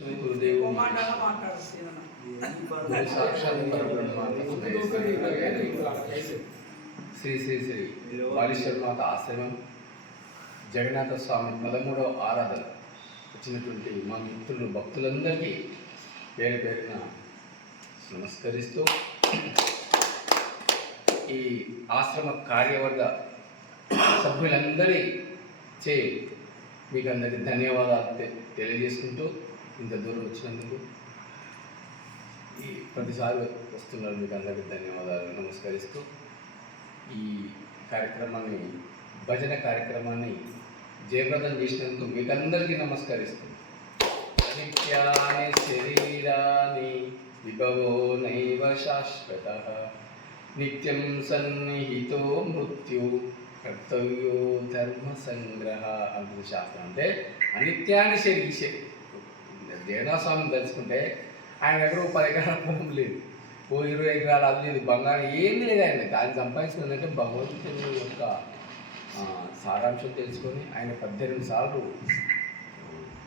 శ్రీ శ్రీ శ్రీ బాలీశ్వరమాత ఆశ్రమం జగన్నాథ స్వామి పదమూడవ ఆరాధన వచ్చినటువంటి మా మిత్రులు భక్తులందరికీ పేరు పేరున నమస్కరిస్తూ ఈ ఆశ్రమ కార్యవర్గ సభ్యులందరి చే మీకు అందరికీ ధన్యవాదాలు తెలియజేసుకుంటూ ఇంత దూరం వచ్చినందుకు ఈ ప్రతిసారి వస్తున్నారు మీకు అందరికీ ధన్యవాదాలు. నమస్కరిస్తూ ఈ కార్యక్రమాన్ని భజన కార్యక్రమాన్ని జయప్రదం చేసినందుకు మీకందరికీ నమస్కరిస్తూ. నిత్యాని శరీరాని విభవో నైవ శాశ్వత. నిత్యం సన్నిహితో మృత్యు కర్తవ్యో ధర్మ సంగ్రహ అంటుంది శాస్త్రం అంటే అనిత్యాన్ని శరీషే జగన్నాథస్వామిని తెలుసుకుంటే ఆయన దగ్గర పది ఎకరాల పొలం లేదు. ఓ ఇరవై ఎకరాలు అది లేదు. బంగారం ఏమీ లేదు ఆయన ఆయన సంపాదించుకుందంటే భగవంతుని యొక్క సారాంశం తెలుసుకొని ఆయన పద్దెనిమిది సార్లు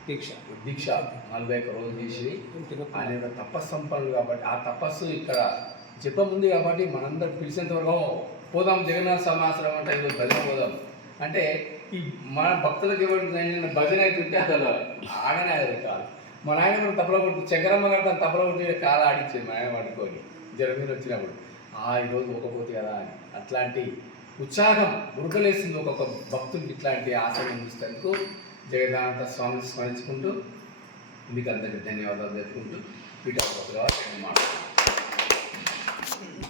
దీక్ష దీక్ష నలభై ఒక్క రోజులు చేసి ఆయన యొక్క తపస్సంపన్నులు కాబట్టి ఆ తపస్సు ఇక్కడ జపం ఉంది కాబట్టి మనందరం పిలిచేంతవరకు పోదాం జగన్నాథ సమాసరం అంటే ఈరోజు భజన పోదాం. అంటే ఈ మన భక్తులకు ఎవరి భజన అవుతుంటే అసలు ఆడనే అది కాదు. మా నాయన కూడా తప్పల కొడుకు చక్రమ్మ గారు తన తప్పల కొట్టి కాలు ఆడించేది మా ఆయన పట్టుకొని జ్వరం మీద వచ్చినప్పుడు. ఆ ఈరోజు ఒకపోతే కదా అని. అట్లాంటి ఉత్సాహం ఉడకలేసింది ఒక్కొక్క భక్తుడికి ఇట్లాంటి ఆశయం చూసేందుకు జగదానంత స్వామిని స్మరించుకుంటూ మీకు అందరికీ ధన్యవాదాలు తెలుపుకుంటూ పీఠాపతిగా మాట్లాడుతున్నాను.